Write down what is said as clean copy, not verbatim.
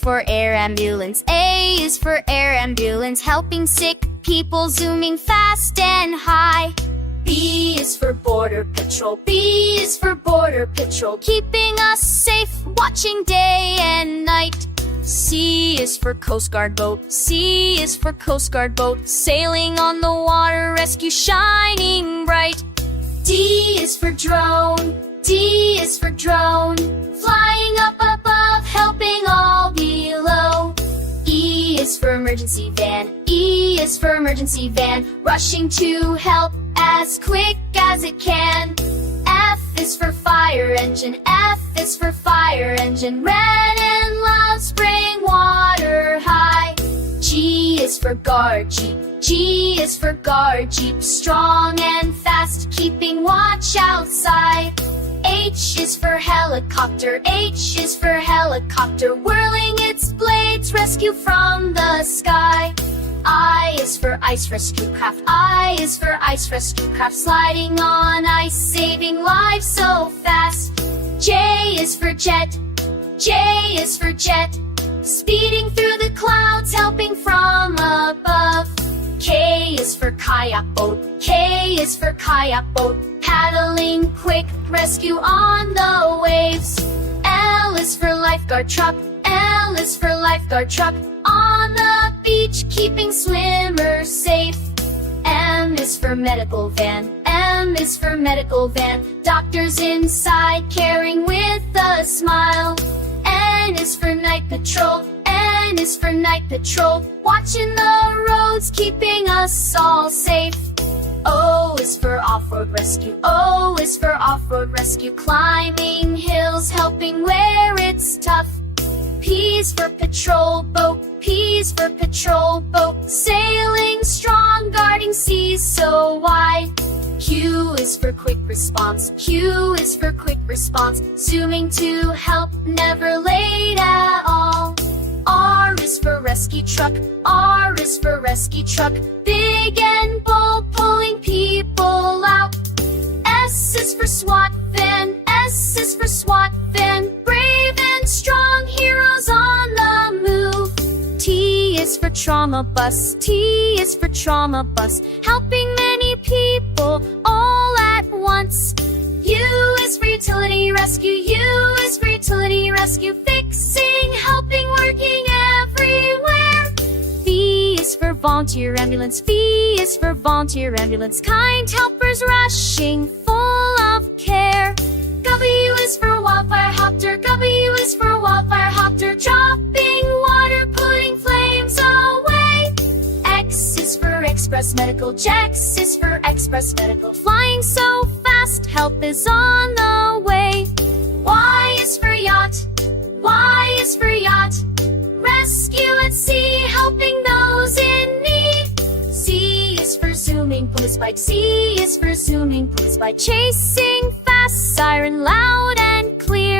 for air ambulance. A is for air ambulance, helping sick people, zooming fast and high. B is for border patrol. B is for border patrol, keeping us safe, watching day and night. C is for Coast Guard boat. C is for Coast Guard boat, sailing on the water, rescue shining bright. D is for drone. D is for drone, flying up above, helping all below. E is for emergency van. E is for emergency van, rushing to help as quick as it can. F is for fire engine. F is for fire engine, red and loud, spraying water high. G is for guard jeep. G is for guard jeep, strong and fast, keeping watch outside. H is for helicopter. H is for helicopter, whirling its blades, rescue from the sky. I is for ice rescue craft. I is for ice rescue craft, sliding on ice, saving lives so fast. J is for jet. J is for jet, speeding through the clouds, helping from above. K is for kayak boat. K is for kayak boat, paddling quick, rescue on the waves. L is for lifeguard truck. L is for lifeguard truck, on the beach, keeping swimmers safe. M is for medical van. M is for medical van, doctors inside, caring with a smile. N is for night patrol. N is for night patrol, watching the roads, keeping us all safe. O is for off-road rescue. O is for off-road rescue, climbing hills, helping where it's tough. P is for patrol boat. P is for patrol boat, sailing strong, guarding seas so wide. Q is for quick response. Q is for quick response, zooming to help, never late at all. R is for rescue truck. R is for rescue truck, big and bold, pulling people out. S is for SWAT van. S is for SWAT van, brave and strong, heroes on the move. T is for trauma bus. T is for trauma bus, helping many people all at once. U is for utility rescue. U is for utility rescue, fixing, helping, working everywhere. V is for volunteer ambulance. V is for volunteer ambulance, kind helpers rushing, full of care. W is for wildfire hopter. W is for wildfire hopter, dropping water, putting flames away. X is for express medical. X is for express medical, flying so fast, help is on the way. Y is for yacht. Y is for yacht, rescue at sea, helping those in need. Z is for zooming police bike. Z is for zooming police bike, chasing fast, siren loud and clear.